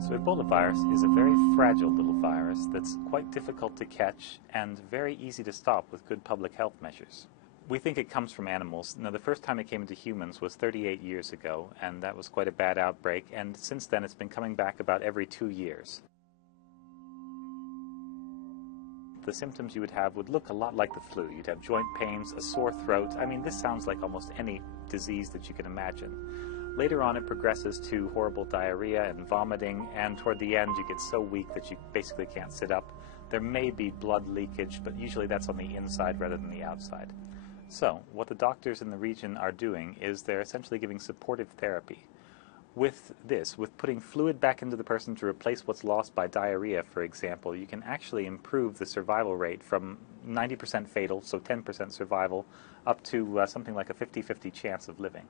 So Ebola virus is a very fragile little virus that's quite difficult to catch and very easy to stop with good public health measures. We think it comes from animals. Now, the first time it came into humans was 38 years ago, and that was quite a bad outbreak, and since then it's been coming back about every 2 years. The symptoms you would have would look a lot like the flu. You'd have joint pains, a sore throat. I mean, this sounds like almost any disease that you can imagine. Later on, it progresses to horrible diarrhea and vomiting, and toward the end, you get so weak that you basically can't sit up. There may be blood leakage, but usually that's on the inside rather than the outside. So, what the doctors in the region are doing is they're essentially giving supportive therapy. With this, with putting fluid back into the person to replace what's lost by diarrhea, for example, you can actually improve the survival rate from 90% fatal, so 10% survival, up to something like a 50-50 chance of living.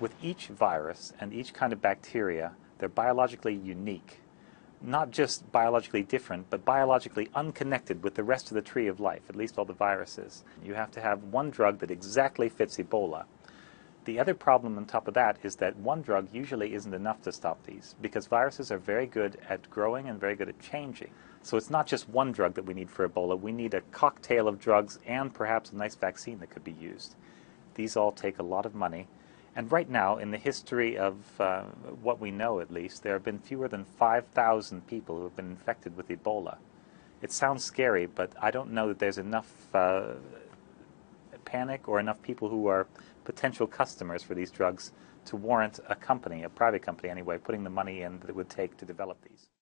With each virus and each kind of bacteria, they're biologically unique. Not just biologically different, but biologically unconnected with the rest of the tree of life, at least all the viruses. You have to have one drug that exactly fits Ebola. The other problem on top of that is that one drug usually isn't enough to stop these, because viruses are very good at growing and very good at changing. So it's not just one drug that we need for Ebola. We need a cocktail of drugs and perhaps a nice vaccine that could be used. These all take a lot of money. And right now, in the history of what we know at least, there have been fewer than 5,000 people who have been infected with Ebola. It sounds scary, but I don't know that there's enough panic or enough people who are potential customers for these drugs to warrant a company, a private company anyway, putting the money in that it would take to develop these.